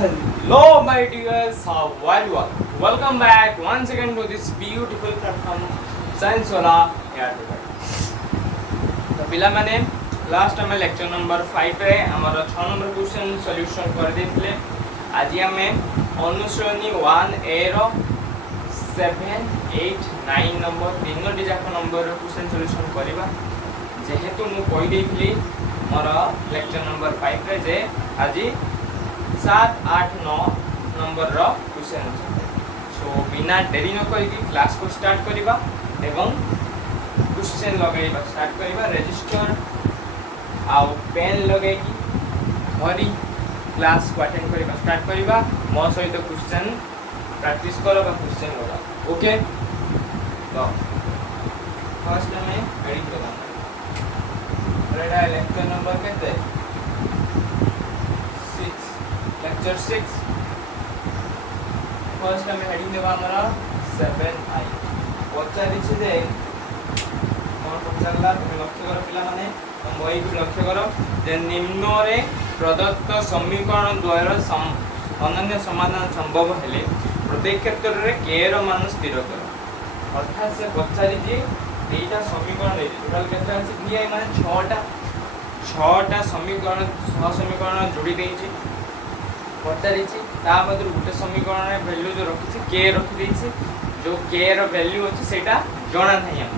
Hello, my dears. How are you all? Welcome back once again to this beautiful platform, Science Wala here today. तो पिला माने last time lecture number 5 रे हमर 6 number question solution कर देथिले. आज हमें अनुश्रेणी 1 ए रो 7 8 9 number तीनोटी जाक नंबर क्वेश्चन सॉल्यूशन करबा. जेहेतु मु कहि देथिली मोर लेक्चर नंबर 5 रे जे आज 7 8 9 नंबर रो क्वेश्चन अछि. सो बिना देरी न करके क्लास को स्टार्ट करबा एवं क्वेश्चन लगाइबा स्टार्ट करबा. रजिस्टर आ पेन लगेगी धरी क्लास को अटेंड करबा स्टार्ट करबा. मो सहित क्वेश्चन प्रैक्टिस करो बा क्वेश्चन लगा. ओके तो फर्स्ट में एडिट करना रेडा लेक्चर नंबर केते लेक्चर 6 फर्स्ट हमें हेडिंग देबा हमरा 7i पचारि छै जे कोन पचारला तुम लक्ष्य करो पिला माने हम वही भी लक्ष्य करो जे निम्न रे प्रदत्त समीकरण द्वयर अनन्य समाधान संभव हेले प्रत्येक क्षेत्र रे k रो मान स्थिर करो. अर्थात से पचारि जे एटा समीकरण रे टोटल केते अछि vi माने 6टा समीकरण सह समीकरण जोड़ी देछि पचारि तापदर गोटे समीकरण रे वैल्यू जो रखी के रखी देछि जो के रो वैल्यू अछि सेटा जणा नै हम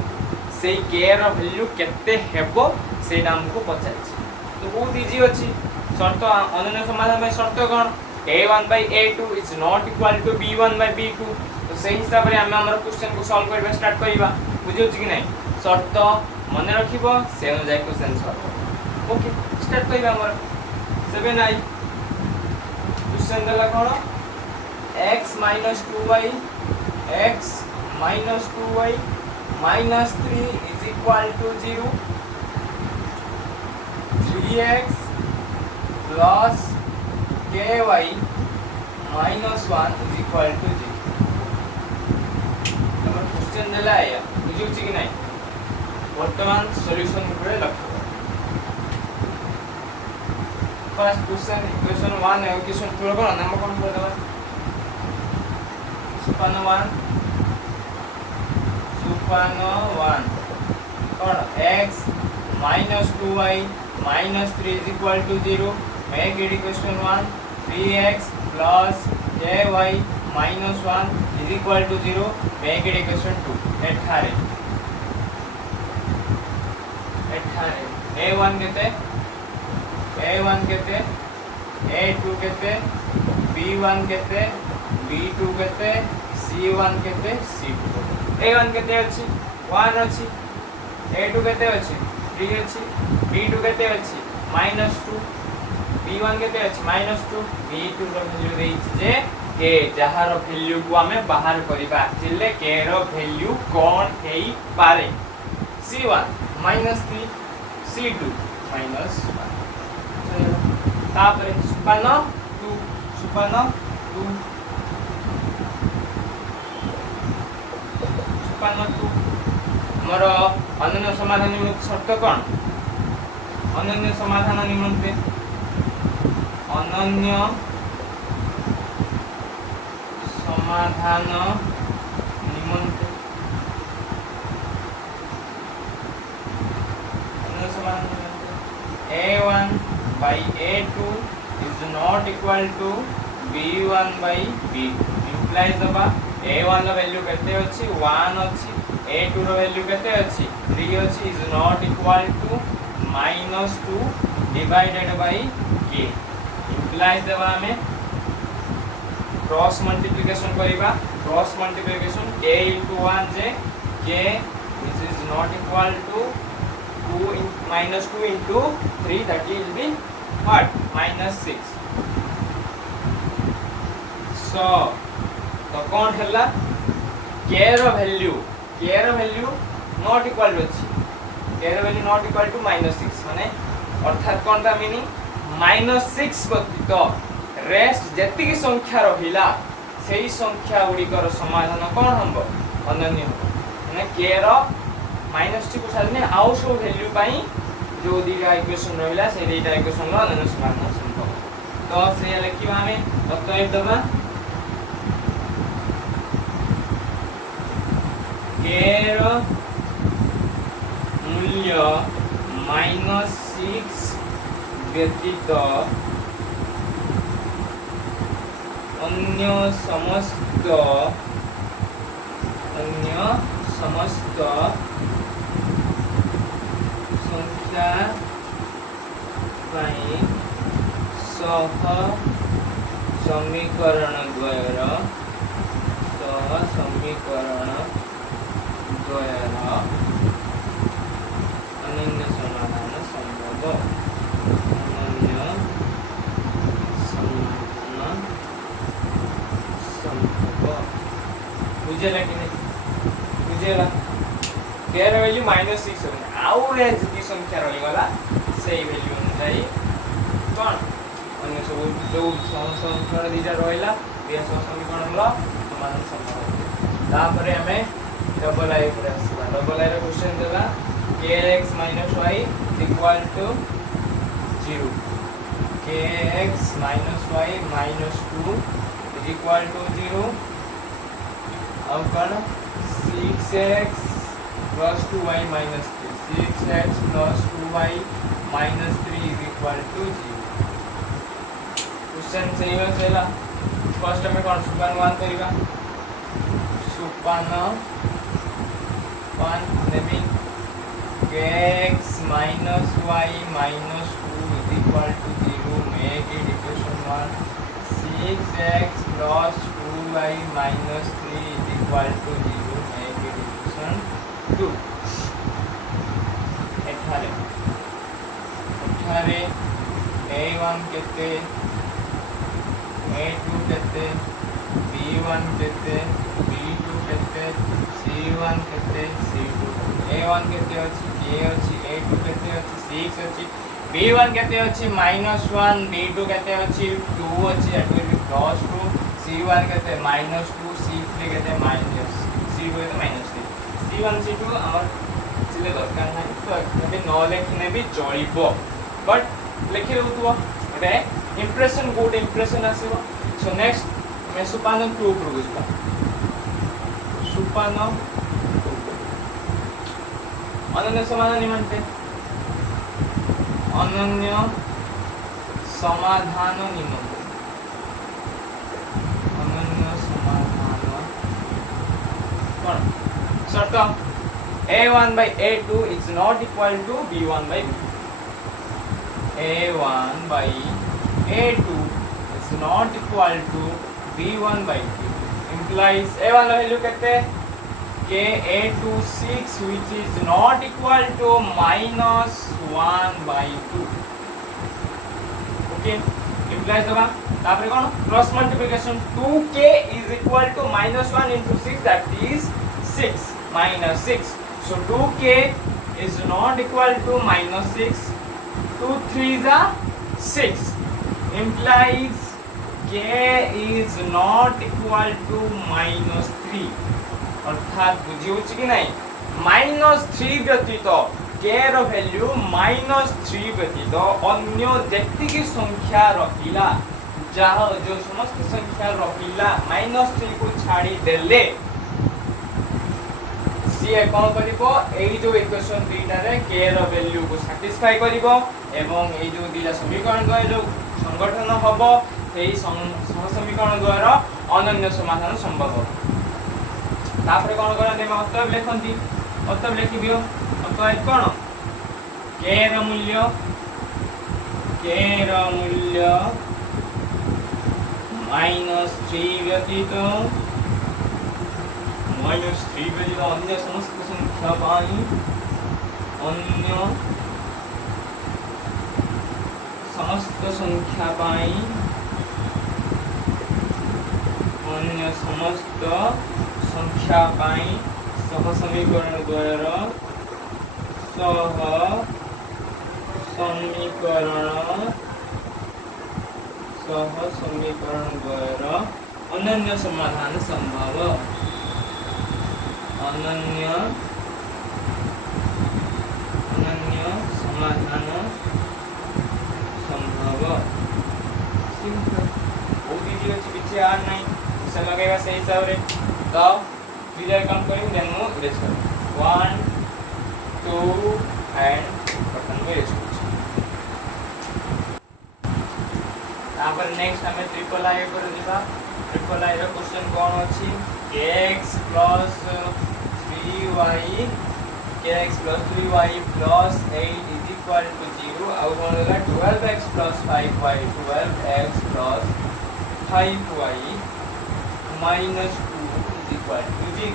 सेई के रो वैल्यू केते हेबो सेटा हमको पचारि. तो बहुत इजी अछि शर्त अनन्य समाधान में शर्त कोन a1/a2 is not equal to b1/b2. तो सेही हिसाब रे हम हमर क्वेश्चन को सॉल्व करबा स्टार्ट करबा. बुझियो कि नै शर्त मने रखिबो से अनुसार क्वेश्चन सॉल्व. ओके स्टार्ट करबा हमर 7i क्वेश्चन दला कोन x - 2y x - 2y - 3 is equal to 0 3x plus ky - 1 is equal to 0. हमर क्वेश्चन दला आया बुझियो कि नै वर्तमान सॉल्यूशन ऊपर लक्ष्य. फर्स्ट क्वेश्चन इक्वेशन 1 है इक्वेशन 2 को नाम कोन कर देबा सुपन 1 और x - 2y - 3 is equal to 0 make it equation 1 3x plus ky - 1 is equal to 0 make it equation 2. एठारे a1 केते a1 केते a2 केते b1 केते b2 केते c1 केते c2. a1 केते अछि 1 अछि a2 केते अछि 3 अछि b2 केते अछि -2 b1 केते अछि -2 b2 रो वैल्यू देइ जे के जहार वैल्यू को हमें बाहर करबा जिले के रो वैल्यू कोन हेई पारे c1 -3 c2 -1 तापर सुपन 2 मोर अनन्य समाधान निम्न शर्त कोन अनन्य समाधान निम्न अनन्य समाधान निम्न a1/a2 is not equal to b1/b2 implies दबा a1 रो वैल्यू केते अछि 1 अछि a2 रो वैल्यू केते अछि 3 अछि is not equal to -2 divided by k implies दबा हमें क्रॉस मल्टीप्लिकेशन करिबा cross multiplication k * 1 J k which is not equal to 2 into 3 that will be what -6. so तो कौन हैला k रो वैल्यू नॉट इक्वल टू अछि k रो value not equal to -6 माने अर्थात कोन ता मीनिंग -6 कति तो रेस्ट जति की संख्या रहिला सेही संख्या गुडी कर समाधान कोन हमबो अनन्य हो माने k रो -2 को साधने आउ सब वैल्यू पाई जो दिया इक्वेशन रहिला से दिया इक्वेशन रो अनन्य समाधान संभव. तो से लिखिबा हमें अतएव दबा के रो मूल्य -6 व्यतीत अन्य समस्त संख्या पाई सह समीकरण द्वयर अनन्य समाधान संभव बुझेला कि नहीं बुझेला के र वैल्यू -6 हो आउ रे जति संख्या रही गला सेही वैल्यू अनुसार कोन अन्य सब जो समीकरण दीटा रहिला बे समीकरण लो समाधान संभव तापरे हमें डबल आई पर आसला डबल आई रो क्वेश्चन देला kx - y equal to 0 kx - y - 2 is equal to 0 अब कौन 6x plus 2y minus 3 6x plus 2y minus 3 is equal to 0 question सही है सेला फर्स्ट में कौन सुपान 1 करिबा सुपान 1 Nemi kx minus y minus 2 is equal to 0 make it equation 1 6x plus 2y minus 3 is equal to 0 make it equation 2 एठारे a1 केते a2 केते b1 केते b2 केते c1 केते c2 a1 केते अछि a अछि a2 केते अछि 6 अछि b1 केते अछि -1 b2 केते अछि 2 अछि एट विल बी +2 c1 केते -2 c3 केते c2 केते -3 c1 c2 हमर सिले दरकार नाही तो एबे न लेखने भी चलिबो बट लेखि रहउतबो एबे इंप्रेशन गुड इंप्रेशन आसीबो सो नेक्स्ट मैं सुपान 2 पर बुझबा सुपान अनन्य समाधान निमंते अनन्य समाधान निमंते अनन्य समाधान कौन शर्त a1 by a2 is not equal to b1 by b2 a1 by a2 is not equal to b1 by b2 implies a1 value कहते के a2 6 which is not equal to -1 by 2 okay implies दबा तापर कोन cross multiplication 2k is equal to -1 into 6 that is 6 minus 6 so 2k is not equal to -6 2 3s are 6 implies k is not equal to -3 अर्थात बुझियो कि नहीं -3 व्यतीत k रो value -3 व्यतीत अन्य जेतिकी संख्या रहिला जहाँ जो समस्त संख्या रहिला -3 को छाड़ी देले सी कौन करिवो एई जो इक्वेशन दुईटा रे k रो वैल्यू को सैटिस्फाई करिवो एवं एई जो दुईटा समीकरण द्वय जो संगठन हबो एई सह समीकरण द्वारा अनन्य समाधान संभव हो तापर कोन करा देमा अतएव लेखंती अतएव लिखिबियो अतएव कोन k रो मूल्य -3 व्यतीत -3 व्यतीत अन्य समस्त संख्या पाई अन्य समस्त संख्या पाई अन्य समस्त संख्या पाई सह समीकरण द्वारा द्वारा अनन्य समाधान संभव अनन्य समाधान संभव सिंपल ओ କିଛି ଆଡ ନାହିଁ ସେ ଲଗେଇବା ସେଇ ହିସାବରେ ତ ଦୁଇଟା କାଉଣ୍ଟ କରିବି ଦେନ୍ ମୁଁ ଇରେଜ୍ କରିବି 1 2 एंड बटन में इरेज କରୁଛି तापर नेक्स्ट हमें ट्रिपल आई पर ଯିବା ट्रिपल आई रो क्वेश्चन कोन अछि kx 3y kx 3y 8 is equal to 0 और कोन होला 12x 5y 12x 5y minus 2 is equal to 0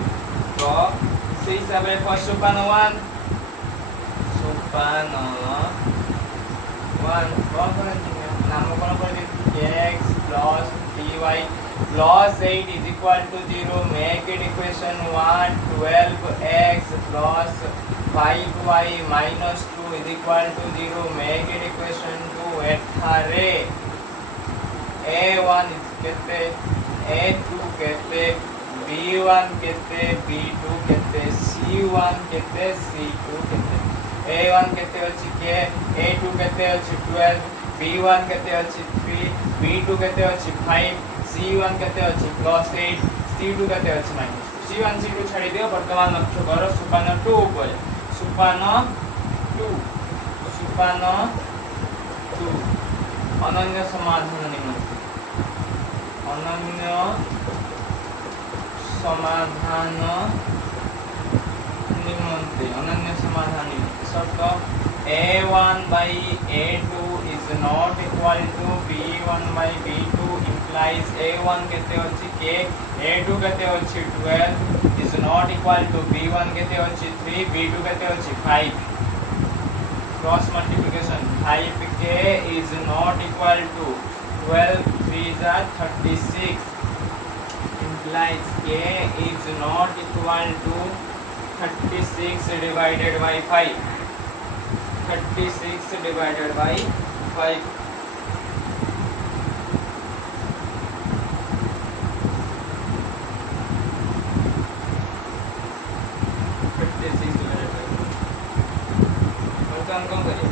तो से हिसाब से फर्स्ट सोपान 1 सोपान 1 कौन करंती है नाम कौन कर दे kx 3y 8 is equal to 0 make it equation 1 12x 5y minus 2 is equal to 0 make it equation 2 एठारे a1 is कहते a2 कहते b1 कहते b2 कहते c1 कहते c2 कहते a1 कहते अछि के a2 कहते अछि 12 b1 कहते अछि 3 b2 कहते अछि 5 c1 कहते अछि +8 c2 कहते अछि -2 c1 c2 छाड़ी दियो वर्तमान लक्ष्य कर सुपान 2 पर सुपान 2 अनन्य समाधान निम्नलिखित अनन्य समाधान शर्त a1 by a2 is not equal to b1 by b2 implies a1 कहते अछि के a2 कहते अछि 12 is not equal to b1 कहते अछि 3 b2 कहते अछि 5 cross multiplication 5k is not equal to 12 3s are 36 implies k is not equal to 36 divided by 5 36 divided by 5 कौन करिए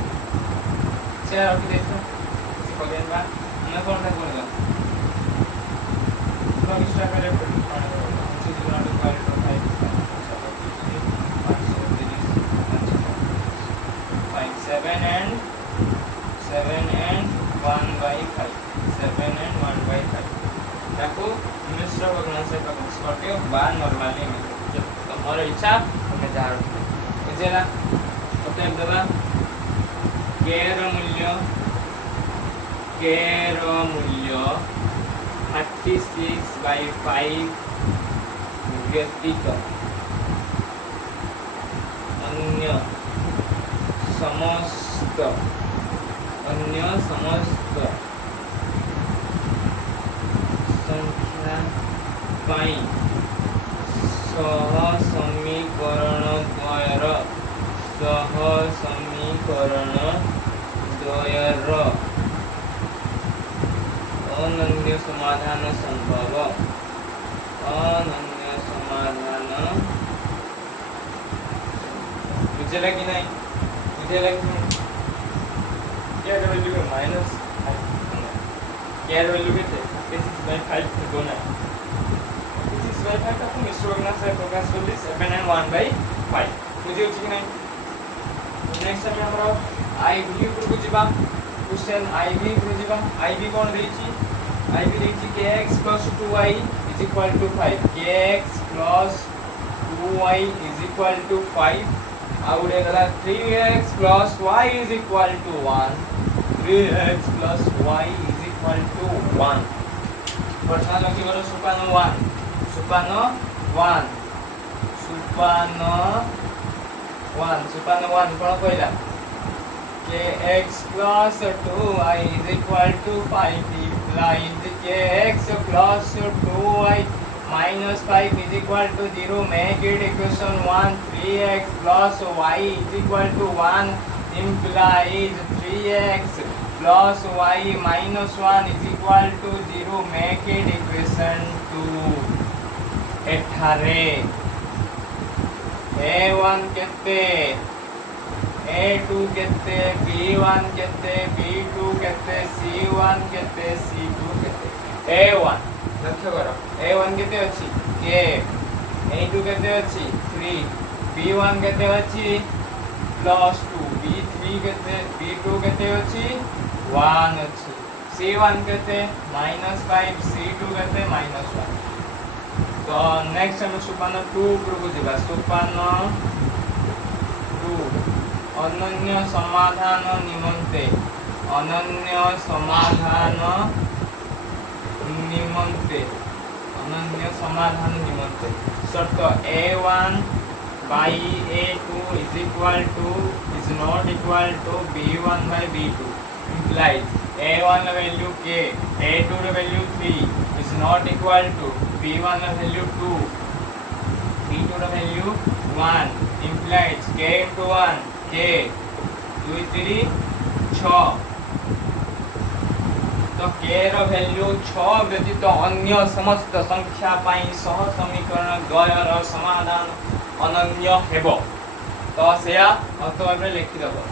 से रखी देतो से पगेन बा मैं कौन था बोलेगा तो एक्स्ट्रा करे चीज not equal to 7 and 1 by 5 7 and 1 by 5 ताको मिश्र भग्नांश का करके बार नॉर्मली में जब तुम्हारा इच्छा हमें जा बुझेला तो टाइप देबा k रो मूल्य 36 by 5 व्यतीत अन्य समस्त संख्या पाई सह समीकरण द्वयर अनन्य समाधान संभव बुझेला कि नहीं क्या वैल्यू है माइनस क्या वैल्यू कितने 36/5 गुना 36/5 का मिश्र भग्नांश है प्रकाश कर 7 and 1 by 5 बुझे अछि कि नहीं नेक्स्ट हम हमरा आईवी पर बुझिबा क्वेश्चन आईवी पर बुझिबा आईवी कोन देछि आईवी देछि kx + 2y = 5 kx + 2y = 5 और अगला 3x + y = 1 3x + y = 1 वर्तमान लक्ष्य करो सुपान 1 कोन कहला kx + 2y = 5 implies kx + 2y minus 5 is equal to 0 make it equation 1 3x plus y is equal to 1 implies 3x plus y minus 1 is equal to 0 make it equation 2 एठारे a1 केते a2 केते b1 केते b2 केते c1 केते c2 केते a1 लक्ष्य कर a1 केते अछि k a2 केते अछि 3 b1 केते अछि +2 b3 केते b2 केते अछि 1 अछि c1 केते -5 c2 केते -1 तो नेक्स्ट हम सोपान 2 उपरକୁ ଯିବା सोपान 2 अनन्य समाधान निमंते अनन्य समाधान निमंते शर्त a1 by a2 is not equal to b1 by b2 implies a1 value k a2 value 3 is not equal to b1 value 2 b2 value 1 implies k into 1 k 2 3 6 तो k रो वैल्यू 6 व्यतीत अन्य समस्त संख्या पाई सह समीकरण द्वयर समाधान अनन्य हेबो तो सेया अतः लिखि दबो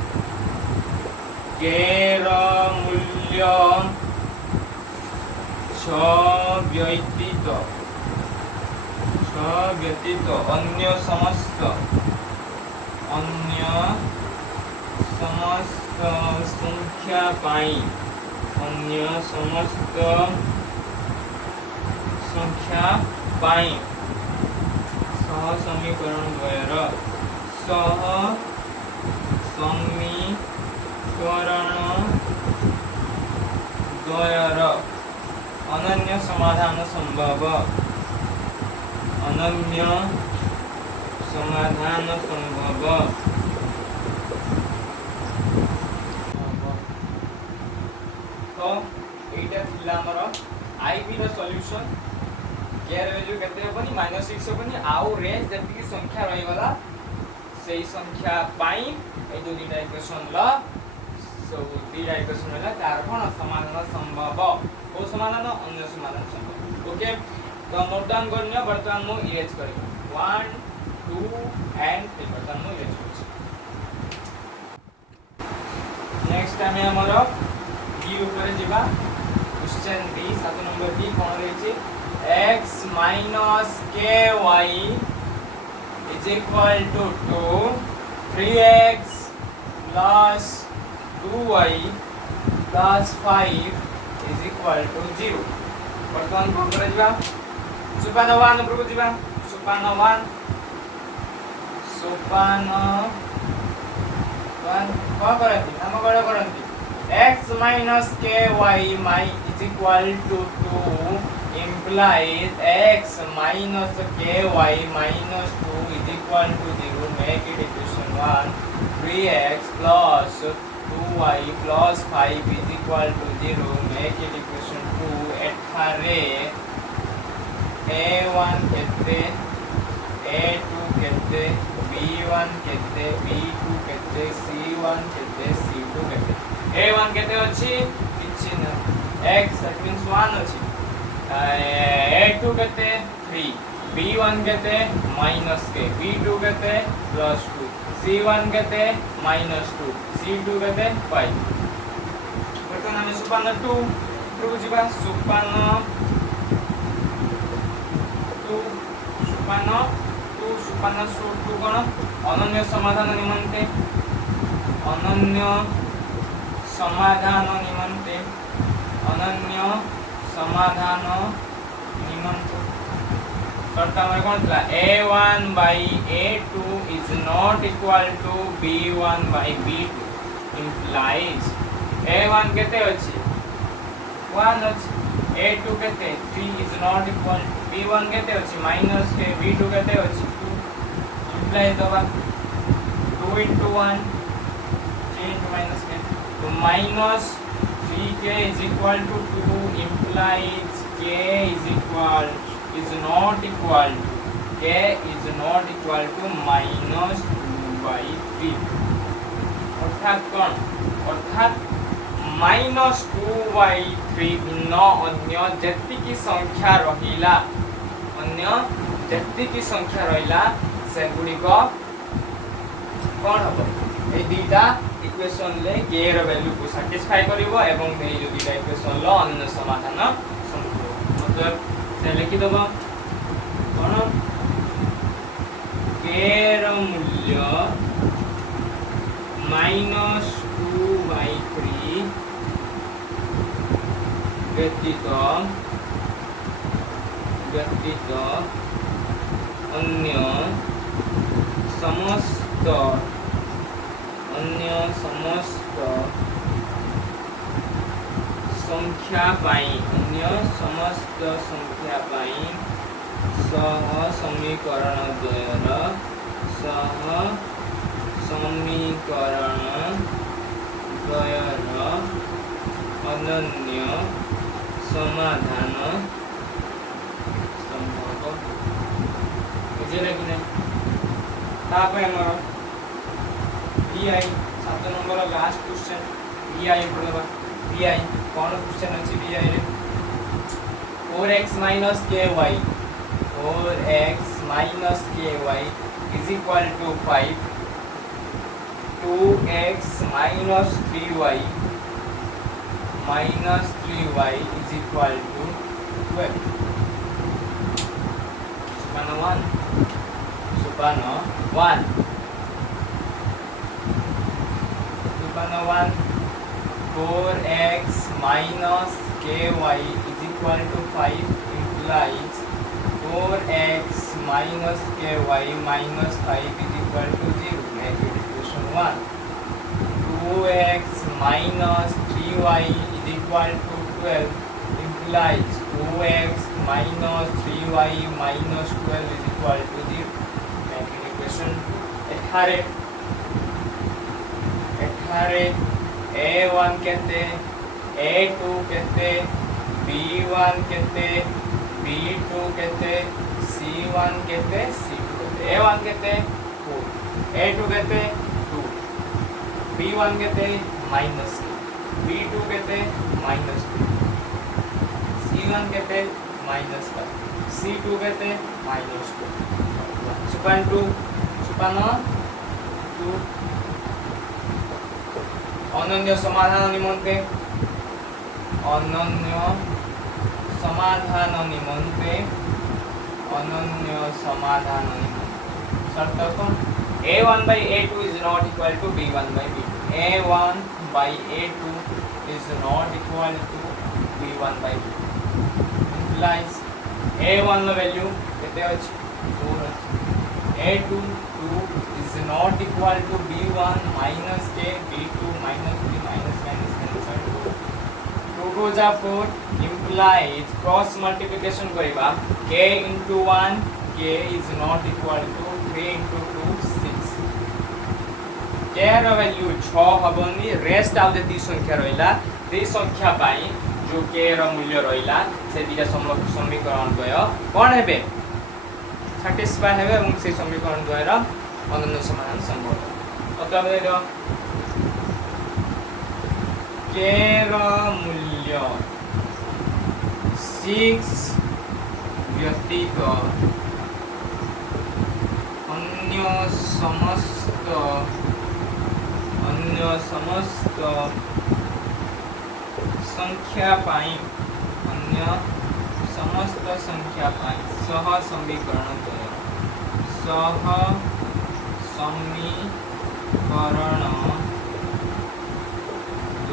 k रो मूल्य 6 व्यतीत अन्य समस्त संख्या पाई अन्य समस्त संख्या पाई सह समीकरण द्वयर सह समीकरण द्वयर अनन्य समाधान संभव अनन्य समाधान संभव तो एटा थिला हमर आईबी रो सॉल्यूशन के र वैल्यू केते होबनी -6 होबनी आउ रेंज जति की संख्या रही वाला सेही संख्या पाई ए जो दुटा इक्वेशन ल सब दुटा इक्वेशन होला तार कोन समाधान संभव ओ समाधान अन्य समाधान संभव ओके तो नोट डाउन करनियो वर्तमान मु इरेज करियो 1 2 एंड 3 वर्तमान मु इरेज करछि नेक्स्ट टाइम हमरो बी ऊपर जीवा क्वेश्चन बी 7 नंबर बी कोन रहै छै x - ky is equal to 2 3x plus 2y plus 5 is equal to 0 वर्तमान कोन कर जीवा सोपान 1 ऊपर जीवा सोपान 1 को करती हम गड़ करती x minus ky is equal to 2 implies x minus ky minus 2 is equal to 0 make it equation 1 3x plus 2y plus 5 is equal to 0 make it equation 2 एठारे a1 केते a2 केते b1 केते b2 केते c1 केते c2 केते a1 केते अछि किछि न x that means 1 अछि a2 केते 3 b1 केते -k b2 केते +2 c1 केते -2 c2 केते 5 वर्तमान हम सोपान 2 ऊपर जीवा सोपान 2 कोन अनन्य समाधान निमंते अनन्य समाधान निमंते शर्त में कोन था a1 by a2 is not equal to b1 by b2 implies a1 केते अछि 1 अछि a2 केते 3 is not equal to b1 केते अछि -k b2 केते अछि 2 implies दबा 2 into 1 3 into -k तो -3k is equal to 2 implies k is not equal to -2 by 3 अर्थात कोन अर्थात -2 by 3 भिन्न अन्य जति की संख्या रहिला से गुडी को कोन हबो ए दीटा इक्वेशन ले k रो वैल्यू को सैटिस्फाई करिवो एवं ए जो दीटा इक्वेशन लो अन्य समाधान संभव मतलब से लिखिदेव कौन के र मूल्य -2/3 व्यतीत अन्य समस्त संख्या पाई सह समीकरण द्वयर अनन्य समाधान संभव बुझे कि नहीं तापर हमर BI 7 number last question BI पढ़वा बीआई कौन क्वेश्चन अछि बीआई रे 4x - ky is equal to 5 2x - 3y is equal to 12 Supano 1 4x minus ky is equal to 5 implies 4x minus ky minus 5 is equal to 0. Make it equation 1. 2x minus 3y is equal to 12 implies 2x minus 3y minus 12 is equal to 0. Make it equation 2. A1 कहते A2 कहते B1 कहते B2 कहते C1 कहते C2 कहते A1 कहते 4 A2 कहते 2 B1 कहते -2 B2 कहते -2 C1 कहते -5 C2 कहते -2 सुपान 2 अनन्य समाधान निमंते शर्त कौन A1 by A2 is not equal to B1 by B2 A1 by A2 is not equal to B1 by B2 implies A1 नो वैल्यू कितने अछि 4 अछि A2 2 is not equal to B1 minus K B2 minus B minus 2 जा 4 implies cross multiplication करिबा K into 1 K is not equal to 3 into 2 6 K ର value 6 हबनी rest आउ जे 3 संख्या रहिला 3 संख्या पाई जो K ର मूल्य रहिला से दिटा समीकरण द्वय कोन हेबे सैटिस्फाई हेबे এবং সেই समीकरण द्वय ର अनन्य समाधान संभव अतः देखो K ର मूल्य 6 व्यतीत अन्य समस्त संख्या पाई सह समीकरण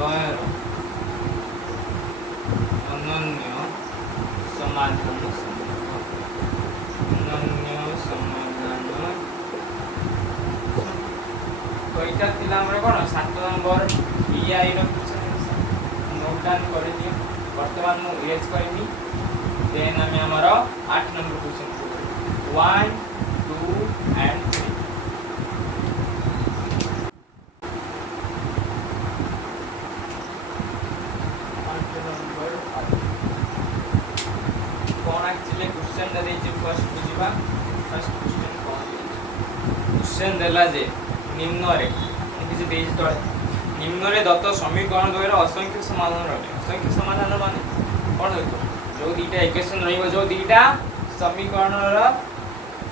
द्वयर अनन्य समाधान कईटा थिला हमर कोन 7 नंबर बीआई रो नोट डाउन कर दियो वर्तमान मु इरेज करनी देन हम हमर 8 नंबर क्वेश्चन 1 2 and 3 क्वेश्चन देला जे निम्न रे किसी पेज तळे निम्न रे दत्त समीकरण द्वयर असंख्य समाधान रहे असंख्य समाधान माने कोन होइतो जो दीटा इक्वेशन रहिबो जो दीटा समीकरण र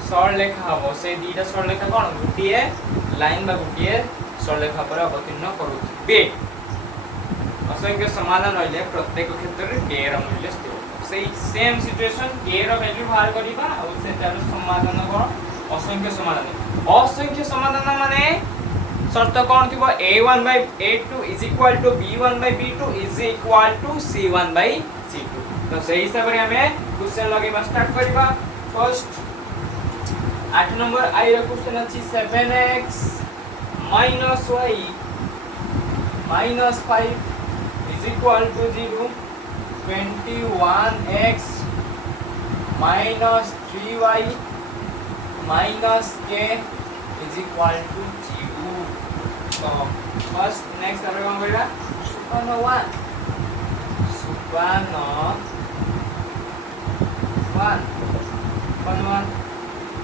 सरलरेखा हबो से दीटा सरलरेखा कोन गुटिए लाइन बा गुटिए सरलरेखा पर अवतीर्ण करूथि बे असंख्य समाधान रहले प्रत्येक क्षेत्र रे k र मूल्य स्थिर से सेम सिचुएशन के रो वैल्यू बाहर करिबा और से तार समाधान कोन असंख्य समाधान माने शर्त कोन थिबो a1 by a2 is equal to b1 by b2 is equal to c1 by c2 तो सही हिसाब रे हमें क्वेश्चन लगेबा स्टार्ट करिबा फर्स्ट 8 नंबर आई रो क्वेश्चन अछि 7x minus y minus 5 is equal to 0 21x minus 3y minus k is equal to 0 so first next ଆମେ କଣ କରିବା सुपन 1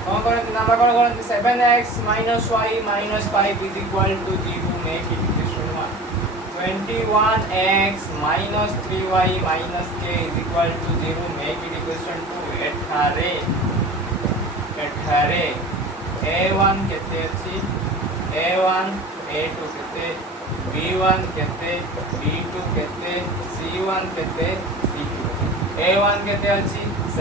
कौन करते नंबर कौन करते 7x minus y minus 5 is equal to 0 make it equation 1 21x minus 3y minus k is equal to 0 make it equation 2 एठारे a1 केते अछि a1 a2 केते b1 केते b2 केते c1 केते c2 a1 केते अछि 7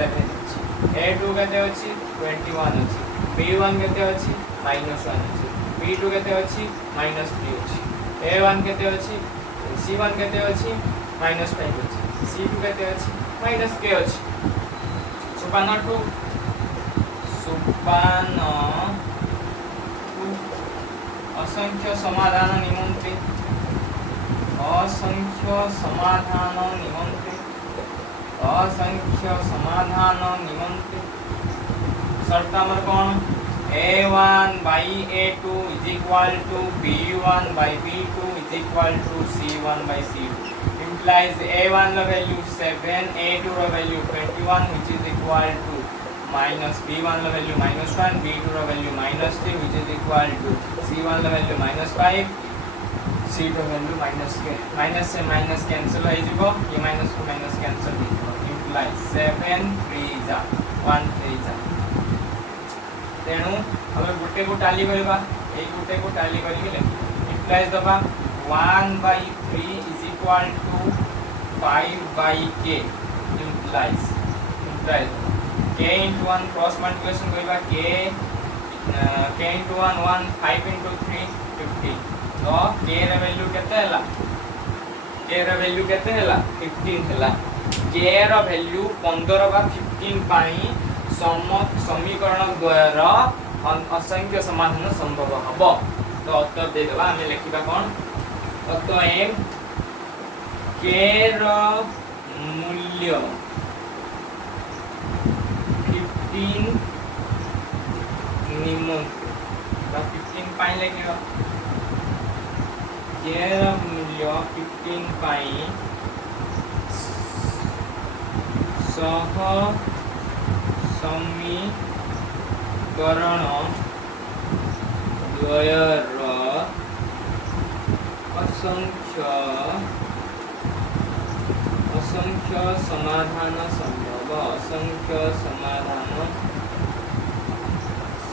a2 केते अछि 21 अछि b1 केते अछि -1 अछि b2 केते अछि -3 अछि a1 केते अछि c1 केते अछि -5 अछि c2 केते अछि -k अछि सुपान 2 असंख्य समाधान निमंत्रित शर्त नंबर कौन a1 by a2 is equal to b1 by b2 is equal to c1 by c2 implies a1 la value 7 a2 la value 21 which is equal to minus b1 la value -1 b2 la value -3 which is equal to c1 la value -5 c2 value -k minus से minus cancel हो जिवो ये minus को minus cancel हो implies 7 3 जा 1 3 जा तेणु हम गुटे को टाली करबा ए गुटे को टाली करी गेले implies दबा 1 by 3 is equal to 5 by k implies k into 1 cross multiplication करबा k into 1 1 5 into 3 15 तो k रे वैल्यू केते हला k रे वैल्यू केते हला 15 हला k रो वैल्यू 15 बा 15 पाई समीकरण द्वार असंख्य समाधान संभव हबो तो उत्तर दे देबा हमें लिखिबा कोन अतएव k रो मूल्य 15 निम्नलिखित 15 पाई लिखिबा k रो मूल्य 15 पाई सह समीकरण द्वयर असंख्य समाधान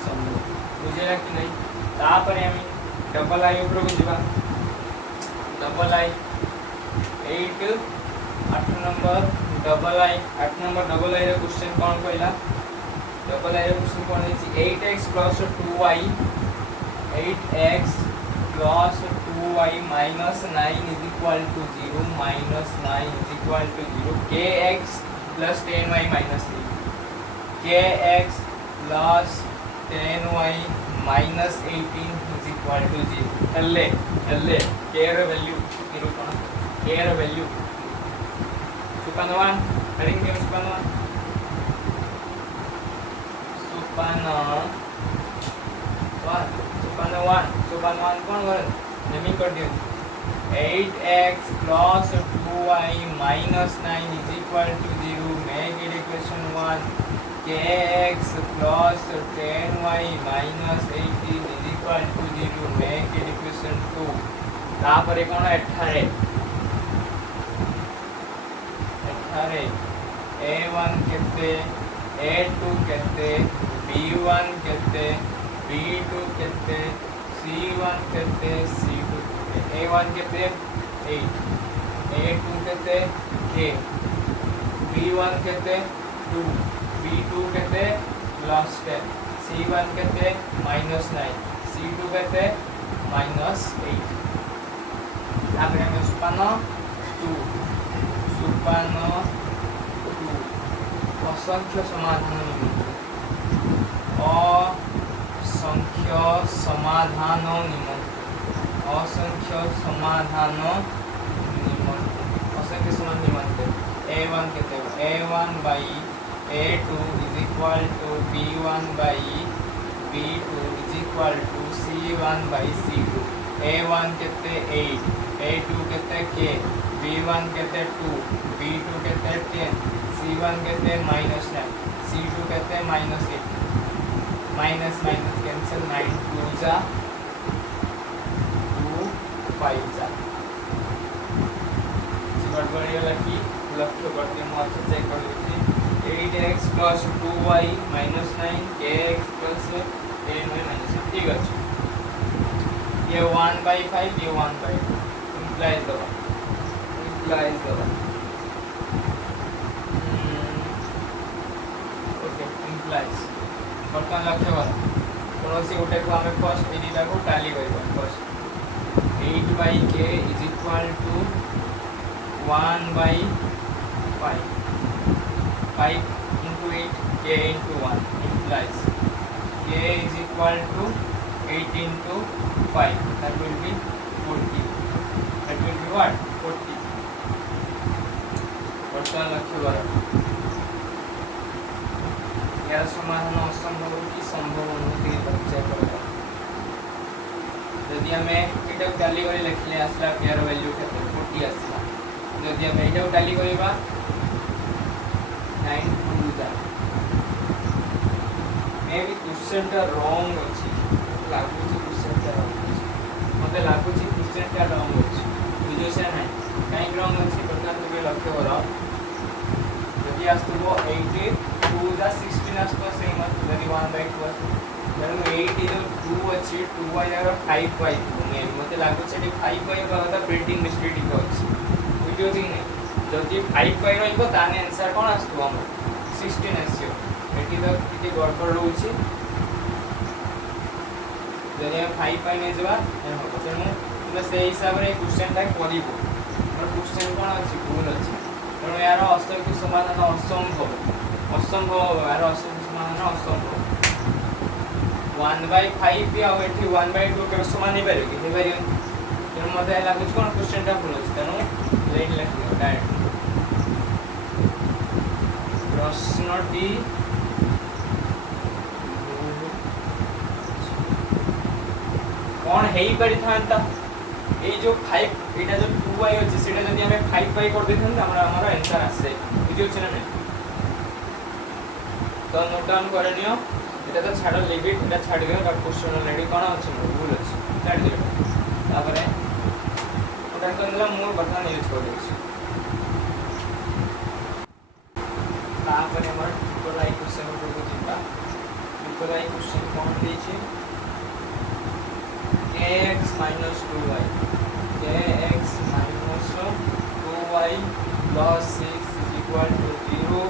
संभव बुझेला कि नहीं तापर हम डबल आई ऊपर को जीवा डबल आई 8 8 नंबर डबल आई रे क्वेश्चन कौन कहला डबल आई रे क्वेश्चन कौन है 8x plus 2y 8x plus 2y minus 9 is equal to 0 minus 9 is equal to 0 kx plus 10y minus 3 kx plus 10y minus 18 is equal to 0 हल्ले k रे value निरूपण k रे value सुपान 1 heading के सुपान 1 कौन कर naming कर दियो 8x plus 2y minus 9 is equal to 0 make it equation 1 kx plus 10y minus 18 is equal to 0 make it equation 2 तापर कोन एठारे a1 केते a2 केते b1 केते b2 केते c1 केते c2 केते a1 केते 8 a2 केते k B1 केते 2, B2 केते +10, C1 केते -9, C2 केते -8। तापर हम सुपान 2 असंख्य समाधान निमंत्रण, असंख्य समाधान निमंत्रण, असंख्य समाधान निमंत्रण, असंख्य समाधान निमंत्रण। A1 केते A1 by A2 is equal to B1 by B2 is equal to C1 by C2। A1 केते 8, A2 केते K, B1 केते 2, B2 केते 10, C1 केते -9, C2 केते -8, माइनस माइनस कैंसिल, 9 2 जा 2 5 जा गड़बड़ी वाला की लक्ष्य करते हैं अच्छे चेक कर लीजिए। 8x + 2y - 9 kx + 10y - ठीक है। ये 1/5 ये 1/2 इम्प्लाइज दबा ओके इम्प्लाइज बर्तमान लक्ष्य कौन सी गोटे को आम फर्स्ट एटा को टाली कर first 8/k is equal to 1/5 5 into 8 k into 1 implies k is equal to 8 into 5, that will be 40, that will be what 40। वर्तमान लक्ष्य करो यार समाधान असंभव कि संभव अनुमति परिचय करबा। यदि हमें एटा टैली करे लिखले आसला k ର वैल्यू केते 40 आसला, यदि हम एटा टैली करबा 9 2 जा मे भी क्वेश्चन टा रॉन्ग अछि लागु छी, क्वेश्चन टा रॉन्ग अछि मते लागु छी क्वेश्चन टा रॉन्ग अछि बुझो से नै काई रॉन्ग अछि बता तुमे लक्ष्य करो। यदि आस्तुबो 8 2 जा 16 आस्तो सेम आस्तो यदि 1/2 आस्तो then 8 is 2 अछि 2y आरो 5y मे मते लागु छै 5y बता प्रिंटिंग मिस्टेक टिक अछि वीडियो जी नै जदि 5y रहइबो ताने आंसर कोन आस्तो हम 16 आसियो एटी तो किते गड़बड़ रहउछि। जदि हम 5y नै जबा हो तेनु तुमे से हिसाब रे क्वेश्चन टा करिबो और क्वेश्चन कोन अछि भूल अछि तेनु यार असंख्य समाधान असंभव यार असंख्य समाधान असंभव 1/5 भी आउ एठी 1/2 के समान नहीं पारे कि पारे तेनु मते लागु कोन क्वेश्चन टा भूल अछि तेनु लाइन लिखियो डायरेक्ट प्रश्नटी कौन हेई पारि थांता ए जो 5 एटा जो 2y अछि सेटा जदि हमें 5y कर देथन हमरा हमर आंसर आसे जाय वीडियो चैनल में तो नोट डाउन कर नियो एटा तो छाड़ लिमिट एटा छाड़ दियो का क्वेश्चन ऑलरेडी कोन अछि भूल अछि छाड़ दियो तापरे ओटा करला मोर बता नहीं छोड़ देछि तापरे हमर ट्रिपल क्वेश्चन को जिता ट्रिपल क्वेश्चन कोन दै छै kx - 2y kx - 2y plus 6 is equal to 0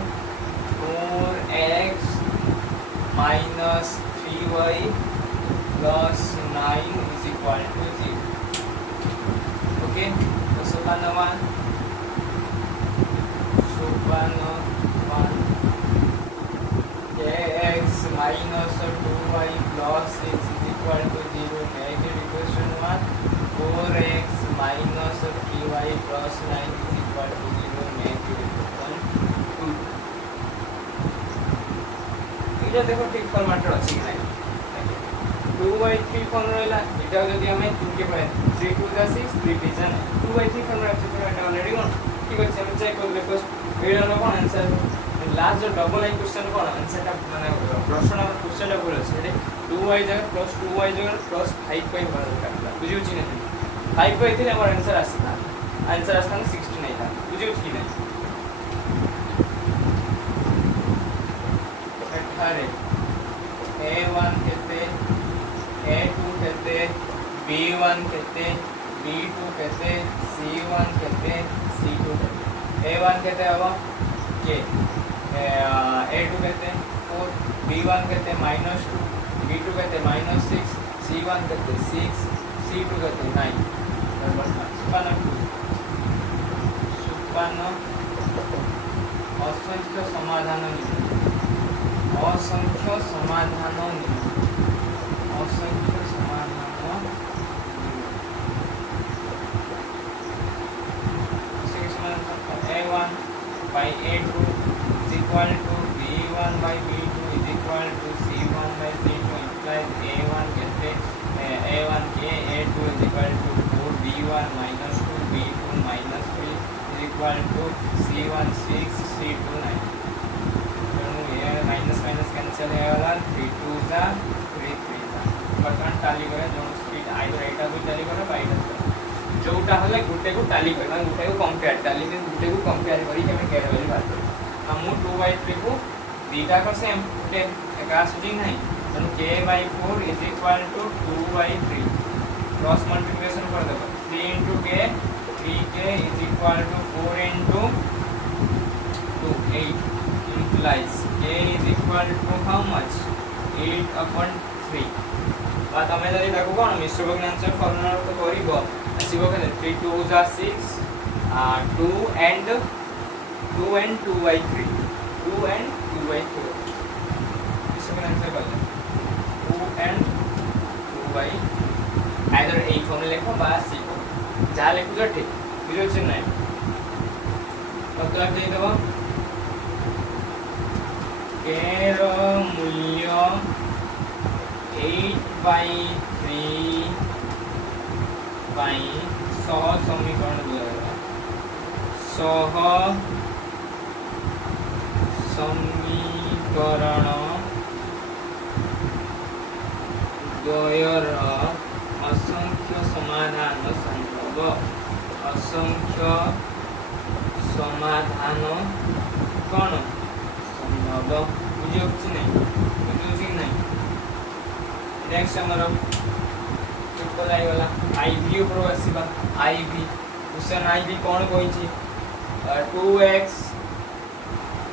4x minus 3y plus 9 is equal to 0 okay तो सोपान 1 kx minus 2y plus 6 is equal to 0 negative equation 1 4x minus 3y plus 9 is equal to 0 negative equation 2 इटा देखो ठीक format अछि कि नहीं 2/3 form रहला इटा जदी हमें 2 के पाए 3 2 जा 6 3 डिवीजन 2/3 फॉर्म अछि तो एटा ऑलरेडी कोन ठीक अछि हम चेक कर ले फर्स्ट एटा नो कोन आंसर लास्ट जो डबल आई क्वेश्चन कोन आंसर ता माने प्रश्न क्वेश्चन ता बोल अछि 2y जगह प्लस 2y जगह प्लस 5y बराबर बुझियो छी नै 5y थिले हमर आंसर आस्ता आंसर 16 नै था बुझियो छी नै 18 a1 केते a2 केते b1 केते b2 केते c1 केते c2 केते a1 केते हबो के a2 कहते 4 b1 कहते -2 b2 कहते -6 c1 कहते 6 c2 कहते 9 बराबर 56 असंख्य समाधान निम्न असंख्य समाधान निम्न असंख्य समाधान a1 by a2 is equal to b1 by b2 is equal to c1 by c2 implies a1 कहते a1 के a2 is equal to 4 b1 minus 2 b2 minus 3 is equal to c1 6 c2 9 ତେଣୁ ଏ minus minus cancel ହେଇଗଲା 3 2 जा 3 3 जा ବର୍ତ୍ତମାନ Tally କରେ ଯେଉଁ speed either ଏଇଟାକୁ ଟାଲି କରେ ବା ଏଇଟାକୁ जोटा हले गुटे को टाली कर माने गुटे को कंपेयर टाली में गुटे को कंपेयर करी के के वैल्यू बात कर हम 2/3 को बीटा का सेम गुटे एकास जी नहीं तनु k/4 is equal to 2/3 cross multiplication कर देबो 3 k 3k is equal to 4 2 8 implies k is equal to how much 8/3 बा तमे जदी ताको कोन मिश्र भग्नांश फॉर्मूला तो करिवो आसीबो के 3 2 जा 6 2 and 2/3 2 and 2/3 मिश्र भग्नांश बोले 2 and 2/, आइदर ए फॉर्मूला लिखो बा सीखो जा लिखो तो ठीक बुझो छ नै मतलब दे देबो k रो मूल्य 8/3 बाई 100 समीकरण द्वारा 100 समीकरण द्वयर असंख्य समाधान संभव असंख्य समाधान कौन संभव बुझे नहीं नेक्स्ट हमारा ट्रिपल आई वाला आईवी ऊपर आसीबा आईवी क्वेश्चन आईवी कौन कोई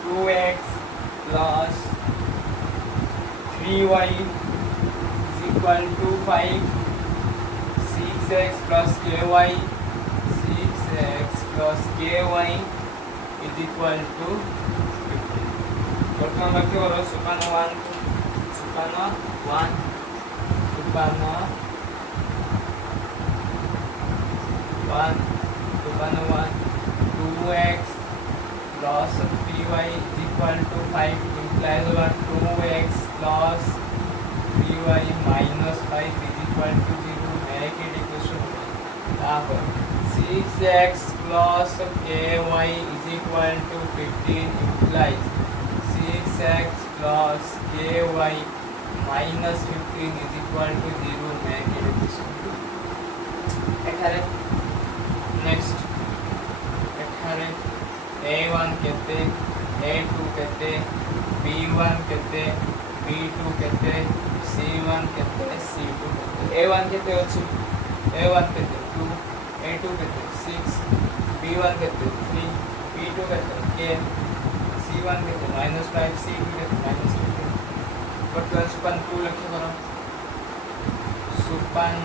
2x plus 3y is equal to 5 6x plus ky 6x plus ky is equal to 15 वर्तमान लक्ष्य करो सुपान 1 2x plus 3y is equal to 5 implies over 2x plus 3y minus 5 is equal to 0 make it equation now 6x plus ky is equal to 15 implies 6x plus ky minus 15 is equal to 0 make it equation एठारे next एठारे a1 कहते a2 कहते b1 कहते b2 कहते c1 कहते c2 कहते a1 कहते अछि a1 कहते 2 a2 कहते 6 b1 कहते 3 b2 कहते k c1 कहते -5 c2 कहते -15 बट सुपान 2 लक्ष्य करो सुपान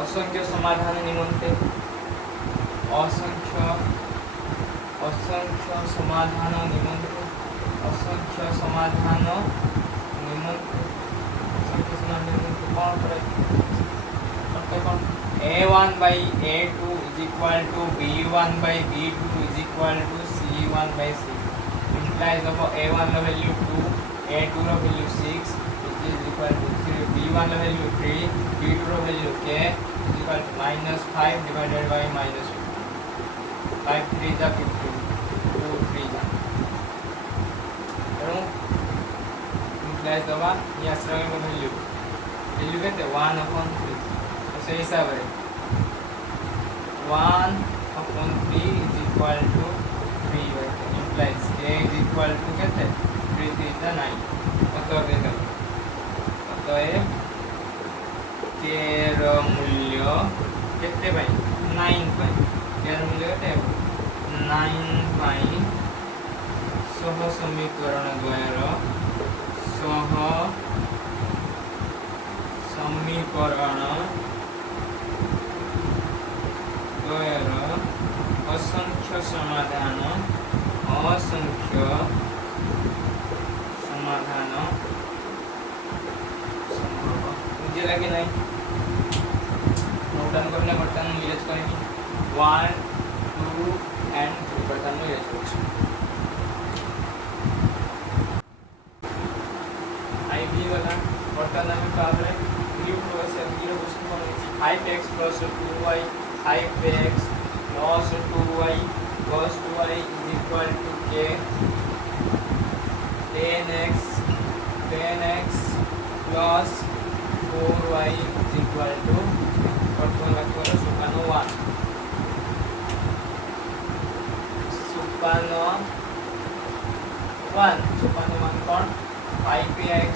असंख्य समाधान निमंते असंख्य समाधान निमंते असंख्य समाधान निमंते असंख्य समाधान निमंते कौन करे मतलब कौन a1 by a2 is equal to b1 by b2 is equal to c1 by c2 implies of a1 La value 2 a2 La value 6 which is equal to 3 b1 La value 3 b2 La value k is equal to -5 divided by -2 5 3 जा 15 2 3 जा तेणु implies दबा ये आश्रय में value कहते 1/3 तो सही हिसाब है 1/3 is equal to 3 implies k is equal to कहते 3 3 जा 9 मतलब देखो अतः k रो मूल्य कितने भाई 9 भाई k रो मूल्य कितने 9 भाई सह समीकरण द्वयर सह समीकरण द्वयर असंख्य समाधान असंख्य समाधान संभव मुझे लगे नहीं नोटन करने बर्तन मिलेज करेंगे 1 2 एंड 3 बर्तन मिलेज करेंगे आईबी वाला बर्तन में काबरे 3 प्लस 0 क्वेश्चन करेंगे 5x plus 2y 5x plus 2y plus 2y is equal to k 10x plus 4y is equal to सुपानो 1 कौन 5x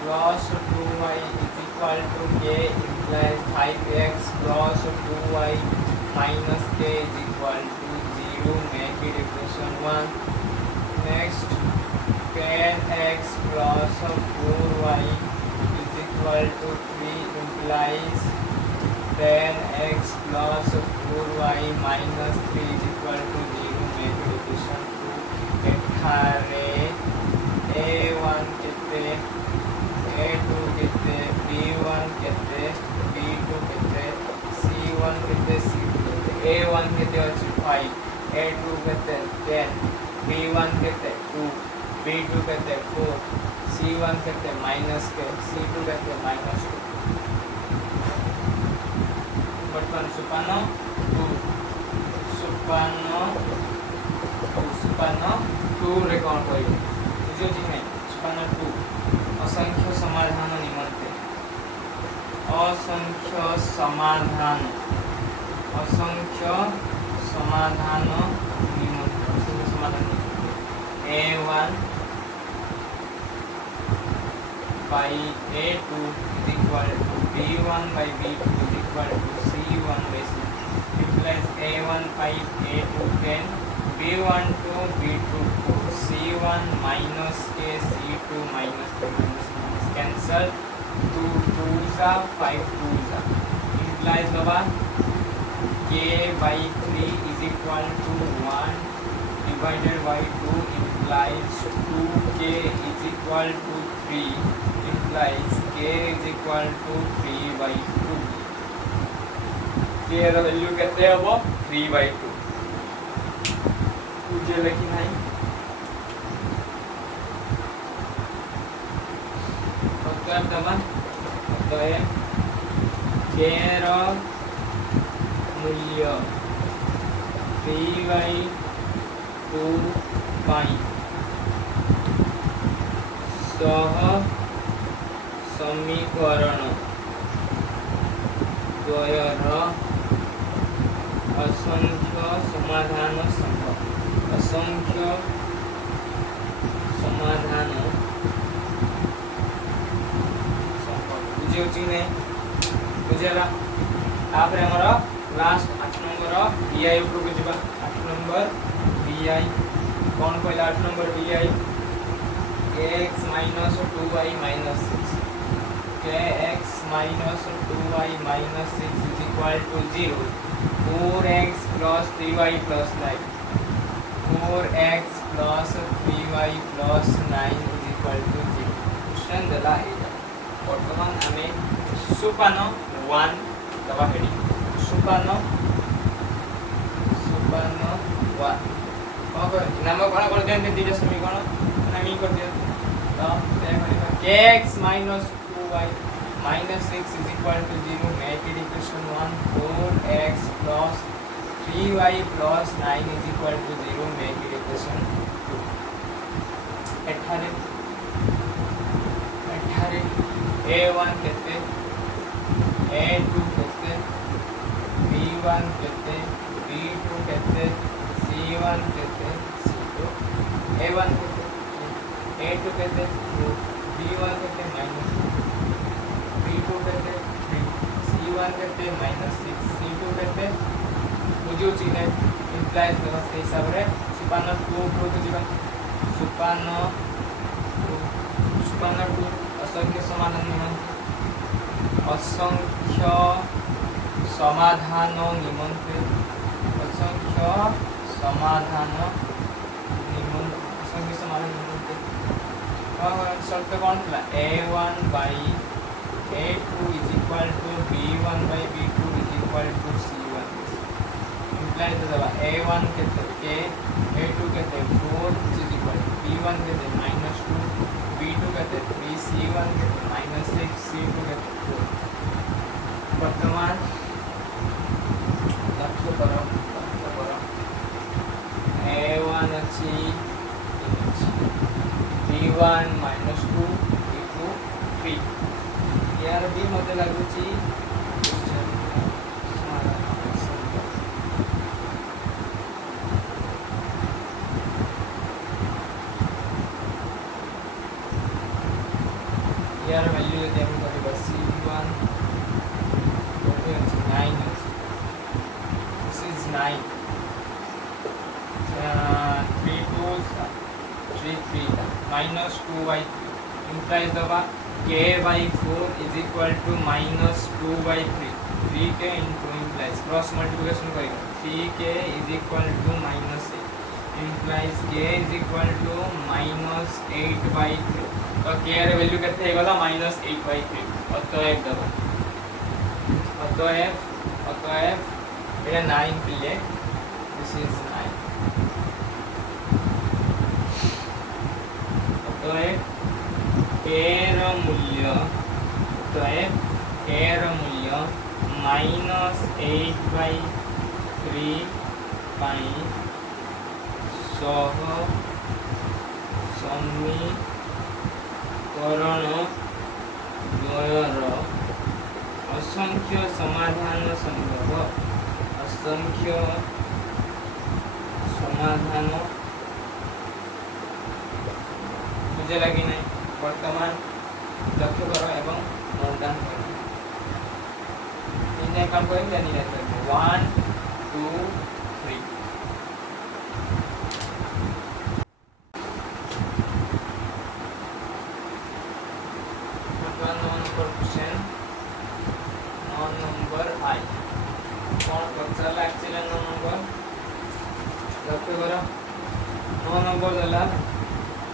plus 2y is equal to k implies 5x plus 2y minus k is equal to 0 make it equation 1 next 10x plus 4y is equal to 3 implies 10x plus 4y minus 3 is equal to 0 make it equation 2 एठारे a1 केते a2 केते b1 केते b2 केते c1 केते c2 केते a1 केते अछि 5 a2 केते 10 b1 केते 2 b2 केते 4 c1 केते माइनस के c2 केते माइनस 2 बटन सुपानो 2 रे कौन कोई बुझो जी नहीं सुपानो 2 असंख्य समाधान निमंते असंख्य समाधान निमंते असंख्य समाधान a1 by a2 is equal to b1 by b2 is equal to c1 by c implies a1 5 a2 10 b1 2 b2 4 c1 minus k c2 minus k minus cancel 2 2s are 5 2s are implies baba k by 3 is equal to 1 divided by 2 implies 2k is equal to 3 implies k is equal to 3 by 2 k ର value କେତେ ହେବ 3 by 2 मुझे लिखी नहीं उत्तर दबा तो है k ର मूल्य 3 by 2 ପାଇଁ सह समीकरण द्वयर असंख्य समाधान संभव असंख्य समाधान संभव बुझे नहीं बुझेगा आप हमारा लास्ट 8 नंबर bi ऊपर को जीवा 8 नंबर bi कौन कहला 8 number bi x minus 2y minus 6 kx minus 2y minus 6 is equal to 0 4x plus 3y plus 9 4x plus 3y plus 9 is equal to 0 question देला एटा वर्तमान आमे सुपानो 1 दबा हेडी सुपानो 1 कौन नाम कोन देन दिया समीकरण नामी कर दिया तो kx minus 2y minus 6 is equal to 0 make it equation 1 4x plus 3y plus 9 is equal to 0 make it equation 2 एठारे a1 केते a2 केते b1 केते b2 केते c1 केते c2 a1 केते a2 केते b1 केते minus b2 केते 3 c1 केते minus 6 c2 केते बुझो चिने implies व्यवस्था हिसाब रे 56 2 को जीवन सुपान टू असंख्य समाधान निमंत्रण असंख्य समाधान निमंत्रण असंख्य समाधान असंख्य समाधान निमंत्रण शर्त कौन था a1 by a2 is equal to b1 by b2 is equal to c1 imply तो दबा a1 कहते के a2 कहते 4 which is equal to b1 कहते -2 b2 कहते 3 c1 कहते -6 c2 कहते 4 वर्तमान लक्ष्य करो a1 अच्छी b1 -2 b2 3 यार भी मते लागुची यार वैल्यू देते हम कभी बस c1 9 this is 9 3 2 3 3 -2 by 3 implies दबा k by 4 is equal to -2 by 3 3k into implies cross multiplication करेगा 3k is equal to -8 implies k is equal to -8 by 3 तो k रे वैल्यू कितने है गला -8 by 3 अतएव दबा अतएव ये 9 के लिए this is 9 अतएव k ର मूल्य अतएव k ର मूल्य -8 by 3 ପାଇଁ सह समीकरण द्वयर असंख्य समाधान संभव असंख्य समाधान बुझे लगी नहीं वर्तमान लक्ष्य करो एवं नोट डाउन करो इन काम करेंगे नहीं रहता 1 2 3 नंबर आई कौन पचाला एक्चुअली 9 नंबर लक्ष्य करो 9 नंबर दला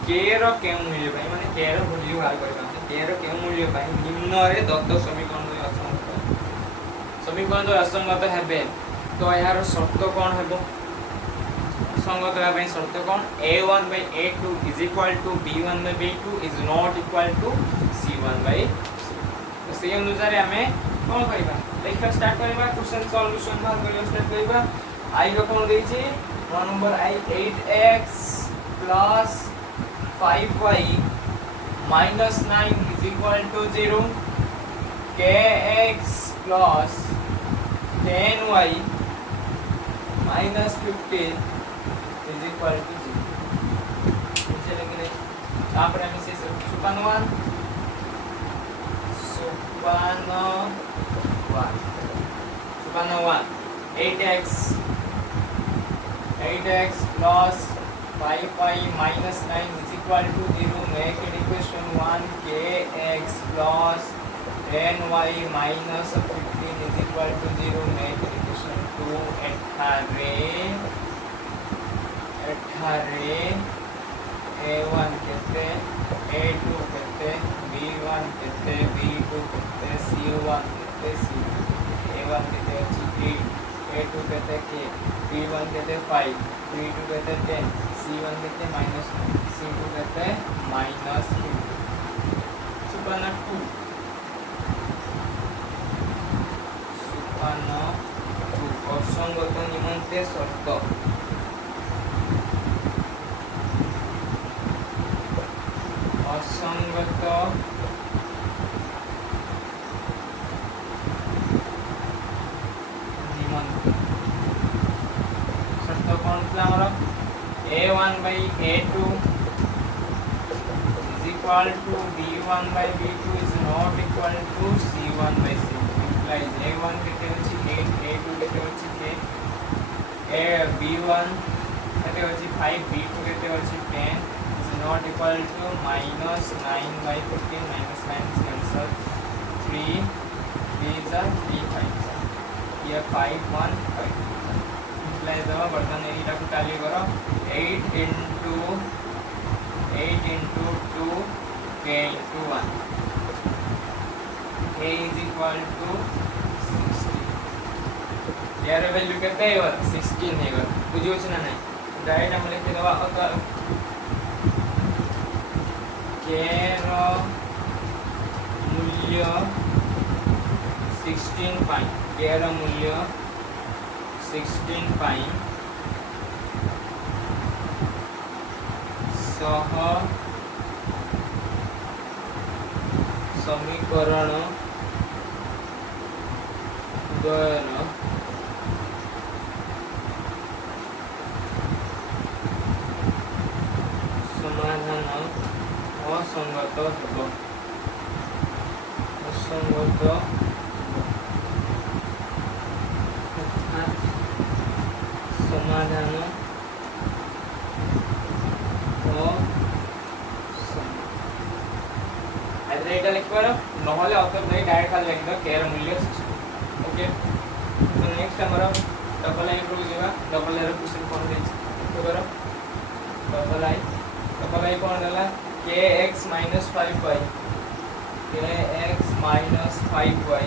के रो के मूल्य भाई माने के रो वैल्यू बाहर करबा के रो के मूल्य भाई निम्न रे दत्त समीकरण रे असंगत हेबे तो यार शर्त कोन हेबो असंगत हेबा भाई शर्त कोन a1 by a2 is equal to b1 by b2 is not equal to c1 by तो से अनुसार हमें कोन करबा लेखा स्टार्ट करबा क्वेश्चन सॉल्यूशन बाहर करबा स्टार्ट करबा आई रो कोन देई छी 1 number I 8x plus 5y minus 9 is equal to 0 kx plus 10y minus 15 is equal to 0 चले गए यहाँ पर हम इसे सुपान 1 8x plus 5y minus 9 is equal to 0 make it equation 1 kx plus 10y minus 15 is equal to 0 make it equation 2 18 a1 कहते a2 कहते b1 कहते b2 कहते c1 कहते c a1 कहते अच्छी 8 a2 कहते k b1 कहते 5 b2 कहते 10 c1 कहते -9 c2 कहते -2 सुपान 2 असंगत निमंते शर्त असंगत निमंते शर्त कौन था हमारा a1 by a2 is equal to b1 by b2 is not equal to c1 by c2 implies a1 कहते हैं 8 a2 कहते हैं k b1 कहते हैं 5 b2 कहते हैं 10 not equal to minus 9 by 15 minus 9 is cancel 3 3 are 3 5 ये 5 1 5 implies दवा बर्तन एरिया को टैली करो 8 into 2 k into 1 k is equal to 16 यार वैल्यू केते है 16 है बुझियो छ ना नहीं डायरेक्ट हम लिख देबा k रो मूल्य 16 पाई k रो मूल्य 16 पाई सह समीकरण द्वयर समाधान असंगत हेब असंगत समाधान এটা লিখবার নহলে অতএব দেই ডাইরেক্ট খালি লিখ দাও k এর মূল্য 16 ওকে তো নেক্সট আমরা ডবল আই রো ଯିବା ডবল আই ର क्वेश्चन কোন ଦେଇଛି তো কর डबल आई कोन देला kx - 5y kx - 5y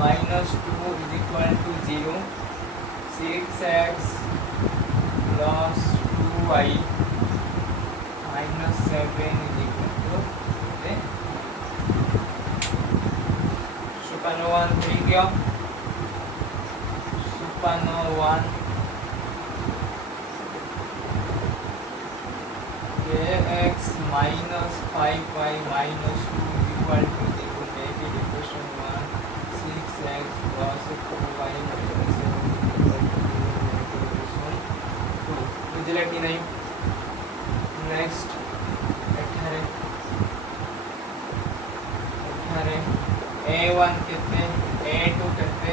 -2 is equal to 0 6x plus 2y minus 7 is equal to Supano 1 3 क्या Supano 1 kx minus 5y minus 2 is equal to 0 take it equation 1 6x plus 4y minus 7 is equal to 0 equation 2 बुझले कि नहीं next 18 a1 कितने a2 कितने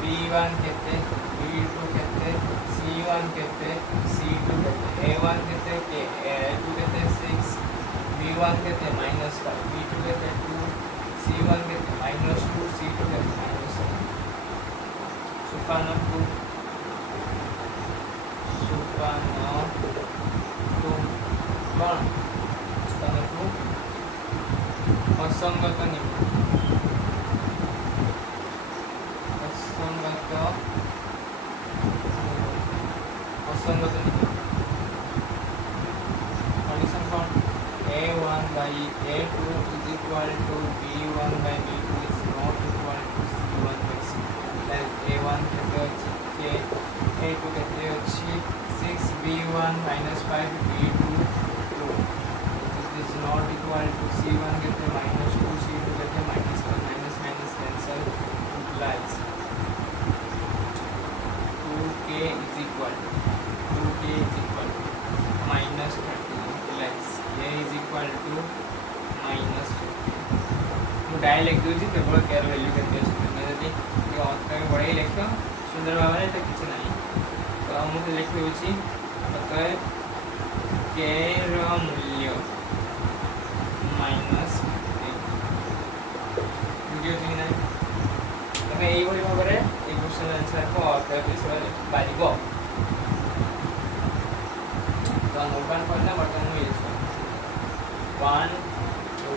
b1 कितने b2 कितने c1 कितने c2 कितने a1 कितने a2 कितने 6 b1 कितने -5 b2 कितने 2 c1 कितने -2 c2 कितने -7 सुपानो 2 कौन सुपानो 2 असंगत निम्न असंगत कंडीशन कौन a1 by a2 is equal to b1 by b2 is not equal to c1 by c2 like a1 केते अछि के a2 केते अछि 6b1 minus 5b2 2 this is not equal to c1 केते -2 c2 केते -1 minus cancel implies 2k is equal to minus 30 less k is equal to minus 50 ମୁଁ direct लिख दूची केवल k ର वैल्यू केते अछि तमे जदी ये ऑथर बढाई लिख सुंदर भाबरे एटा किछ नाही तो हम लिख दूची अतः k ର मूल्य minus 50 वीडियो जी नाही तमे एई भली भाबरे ए क्वेश्चन आंसर को ऑथर बिषय बाजिबो तो ओपन करना बटन में यूज करो 1 2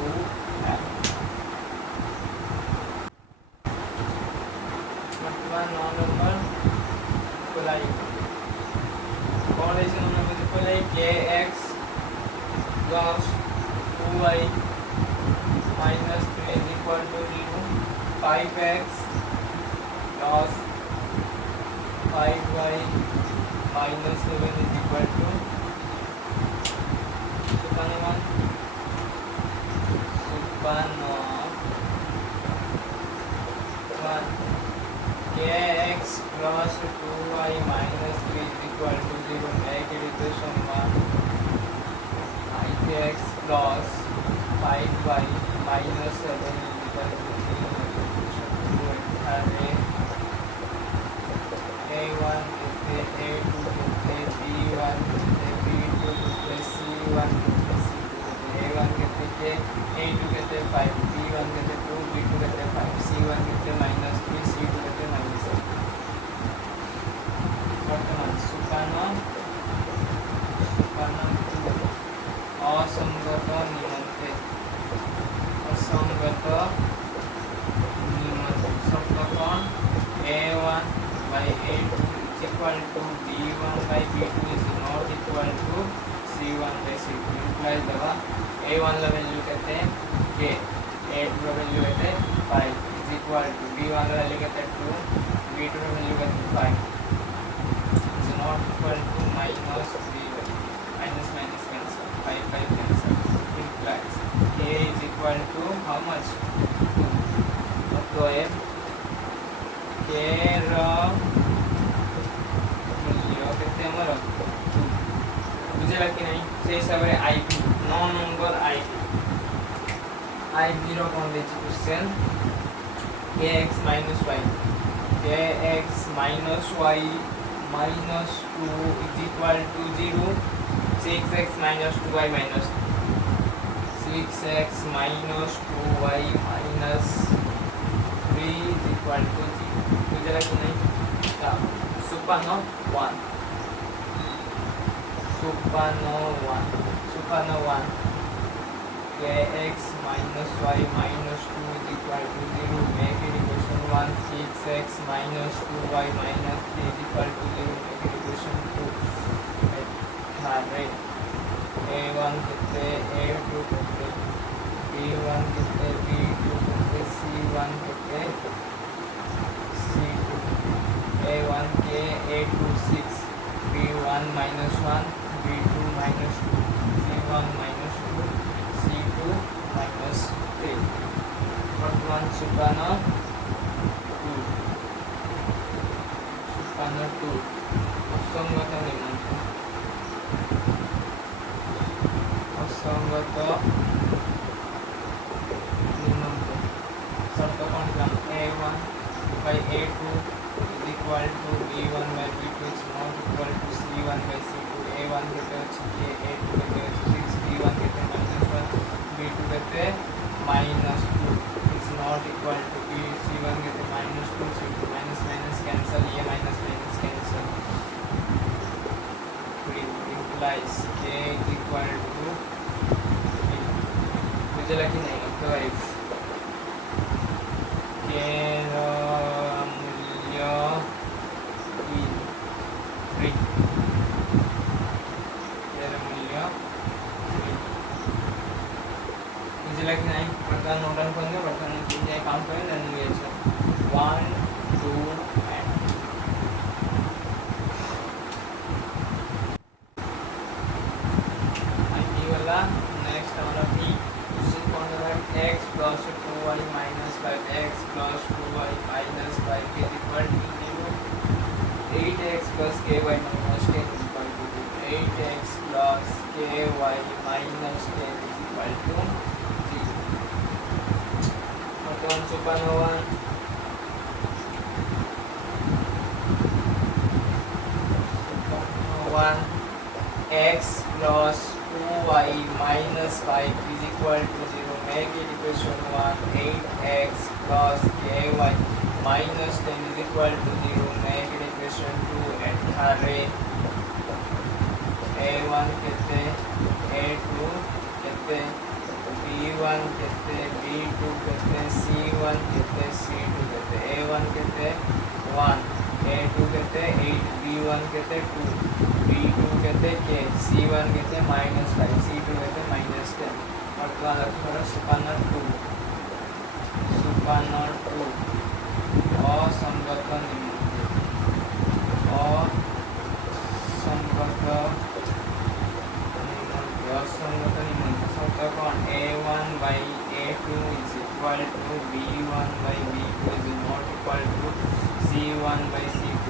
मतलब 9 नंबर खोलाई कौन है इसे हमने मुझे खोलाई kx plus 2y minus 3 is equal to 0 5x plus 5y minus 7 is equal to Supano 1 kx plus 2y minus 3 is equal to 0 make it equation 1 kx plus 5y minus 7 is equal to 0 a1 a2 b1 b2 A2 कहते C1 कहते C2 कहते A1 कहते के A2 कहते 5 B1 कहते 2 B2 कहते 5 C1 कहते -3 C2 कहते -8 वर्तमान सुपान असंगत निमंते असंगत निमंते शब्द कौन A1 by A2 is equal to B1 by B2 is not equal to C1 by C2 implies दवा A1 ला वैल्यू कहते हैं k A2 ला वैल्यू कहते हैं 5 is equal to B1 ला वैल्यू कहते हैं 2 B2 ला वैल्यू कहते हैं 5 is not equal to minus B1 minus minus cancel 5 cancel implies k is equal to how much 2 तो ये k रा मूल्य कहते हैं हमारा बुझेगा कि नहीं से हिसाब से I2 9 नंबर I2 I0 कौन दे question kx minus y kx minus y minus 2 is equal to 0 6x minus 2y minus 6x minus 2y minus 3 is equal to 0 बुझेगा कि नहीं सुपानो 1 kx minus y minus 2 is equal to 0 make it equation 1 6x minus 2y minus 3 is equal to 0 make it equation 2 A1 कहते A2 कहते B1 कहते B2 कहते C1 कहते C2 A1 के A2 6 B1 minus 1 B2 minus 2 C1 minus 2 C2 minus 3 वर्तमान सुपाना 2 असंगत निमंते शब्द कौन क्रम A1 by A2 is equal to B1 by B2 is not equal to C1 by C2 A1 कहते हैं k A2 कहते हैं 6 B1 कहते हैं -1 B2 कहते हैं -2 is not equal to B C1 कहते हैं -2 C2 minus minus cancel ये minus minus cancel implies k is equal to मुझे लगी नहीं तो if k मूल्य 3 मुझे लगी नहीं बर्तन नोटन करेंगे बर्तन जाए काम करें देन ये 1 2 and वाला नेक्स्ट हमारा b x plus 2y minus 5x plus 2y minus 5 is equal to 0 8x plus ky minus 10 is equal to 8x plus ky minus 10 is equal to 0 वर्तमान सुपानोवा 1 x plus 2y minus 5 is equal to 0 make it equation 1 8x plus ky minus 10 is equal to 0 make it equation 2 at A1 कहते A2 कहते B1 कहते B2 कहते C1 कहते C2 कहते A1 कहते 1 A2 कहते 8 B1 कहते 2 B2 कहते k C1 कहते -5 C2 कहते -10 और थोड़ा सुपाना 2 असंगत निमंते असंगत निमंते शब्द कौन A1 by A2 is equal to B1 by B2 is not equal to C1 by C2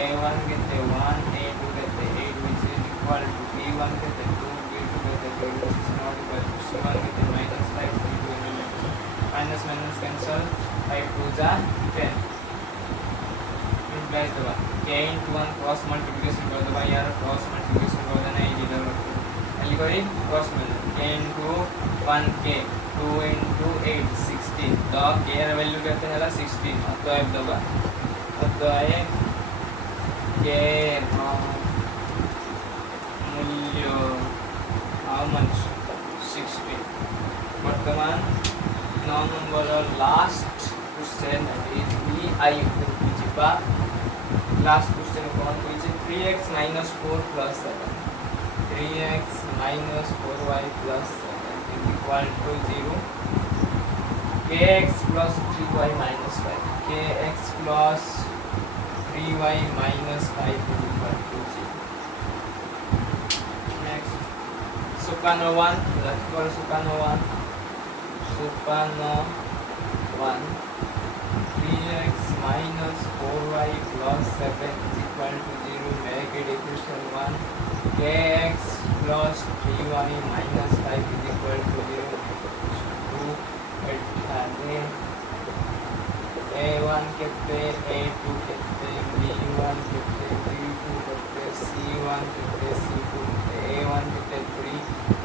A1 कहते 1 A2 कहते 8 which is equal to B1 कहते 2 B2 कहते 2 which is not equal to C1 कहते -5 B2 minus minus cancel 5 2 जा 10 implies the k into 1 cross multiplication कर दो भाई यार cross multiplication कर देना इधर खाली करी क्रॉस मिल k into 1k 2 into 8 16 तो k ର वैल्यू केते हला 16 अतएव दबा अतएव k ର मूल्य हाउ मच 16 वर्तमान 9 number last question is B आई बुझिबा लास्ट क्वेश्चन कौन होइছে 3x - 4 + 7 3x - 4y + 7 is equal to 0 kx plus 3y minus 5 kx plus 3y minus 5 is equal to 0 next Supano 1 let's go Supano 1 3x minus 4y plus 7 is equal to 0 make it equation 1 kx plus 3y minus 5 is equal to 0 2 a1 कितने a2 कितने b1 कितने b2 कितने c1 कितने c2 a1 कितने 3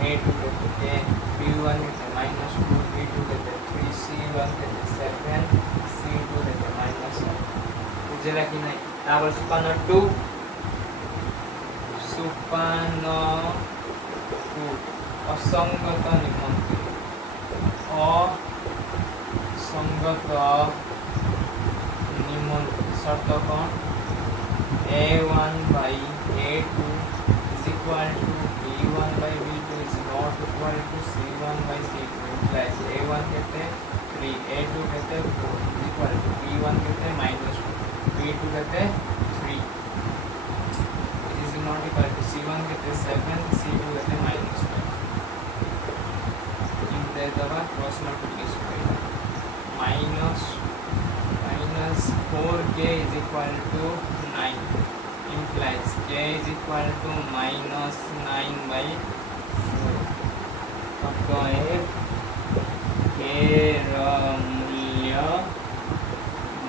a2 कितने b1 कितने -2 b2 कितने 3 c1 कितने 7 c2 कितने -1 बुझेला कि नहीं तापर सुपानो 2 असंगत निमंत्रित शर्त कौन a1 by a2 is equal to b1 by b2 is not equal to c1 by c2 implies a1 कहते 3 a2 कहते 4 is equal to b1 कहते -2 b2 कहते 3 it is not equal to c1 कहते 7 c2 कहते -5 in the दबा cross multiplication minus 4k is equal to 9 implies k is equal to -9 by 4 अतएव k ର मूल्य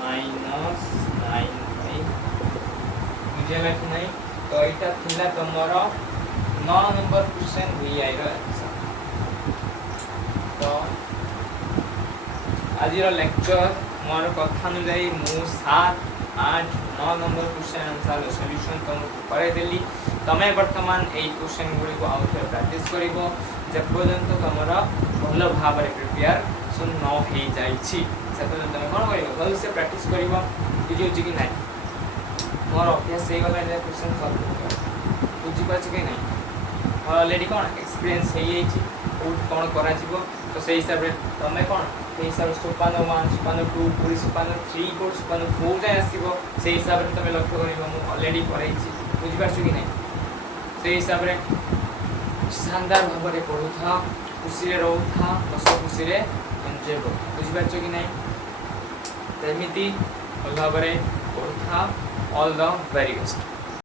-9 by बुझेला कि नहीं तो एटा थिला तमरो 9 नंबर क्वेश्चन VI रो आंसर तो आज लेक्चर मोर कथा अनुसार मु 7 8 9 नंबर क्वेश्चन आंसर सॉल्यूशन तुमको करे देली तमे वर्तमान ए क्वेश्चन गुडी को आउट प्रैक्टिस करिवो जब पर्यंत तमरा भलो भाव रे प्रिपेयर सुन न हे जाई छी सेतो तमे कोन करिवो भलो से प्रैक्टिस करिवो बुझियो कि नहीं मोर अभ्यास हे गला ए क्वेश्चन सॉल्व कर बुझि पाछ कि नहीं ऑलरेडी कोन एक्सपीरियंस हे छी कोन करा जीवो तो सही हिसाब रे तमे कोन से हिसाब से सोपान 1 सोपान 2 पूरी सोपान 3 को सोपान 4 जाय आसीबो से हिसाब रे तमे लक्ष्य करिवो मु ऑलरेडी करैछि बुझि पाछु कि नहीं से हिसाब रे शानदार भाव रे पढु था खुशी रे रहू था हस खुशी रे एन्जॉय करू बुझि पाछु कि नहीं तेमिति भाव रे पढु था ऑल द वेरी बेस्ट।